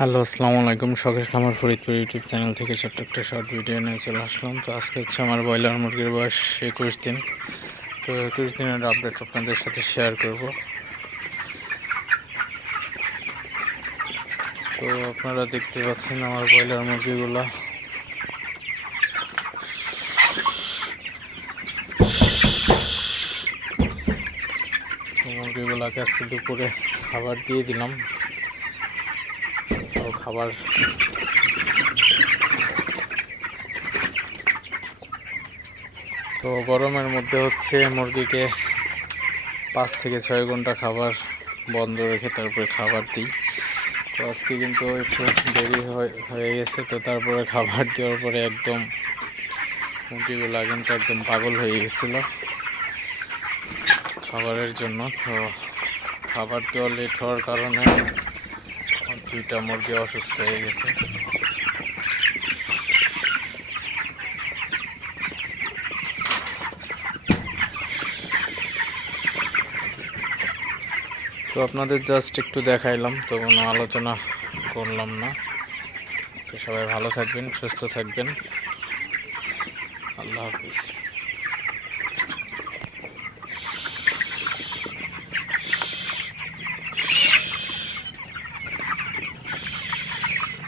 Hello, আসসালামু আলাইকুম। শখের খামার ফরিদপুর ইউটিউব চ্যানেল থেকে ছোট্ট একটা শর্ট ভিডিও নিয়ে চলে আসলাম। তো আজকে হচ্ছে আমার ব্রয়লার মুরগির বয়স একুশ দিন। তো একুশ দিনের আপডেট আপনাদের সাথে শেয়ার করব। তো আপনারা দেখতে পাচ্ছেন আমার ব্রয়লার মুরগিগুলো। মুরগিগুলোকে আজকে দুপুরে খাবার দিয়ে দিলাম। খাবার। তো গরমের মধ্যে হচ্ছে মুরগিকে পাঁচ থেকে ছয় ঘণ্টা খাবার বন্ধ রেখে তারপরে খাবার দিই। তো আজকে কিন্তু একটু দেরি হয়ে গেছে, তো তারপরে খাবার দেওয়ার পরে একদম মুরগিগুলা কিন্তু একদম পাগল হয়ে গেছিল খাবারের জন্য। তো খাবার দেওয়া লেট হওয়ার কারণে দুইটা মুরগি অসুস্থ হয়ে গেছে। তো আপনাদের জাস্ট একটু দেখাইলাম, তো কোনো আলোচনা করলাম না। তো সবাই ভালো থাকবেন, সুস্থ থাকবেন। আল্লাহ হাফিজ।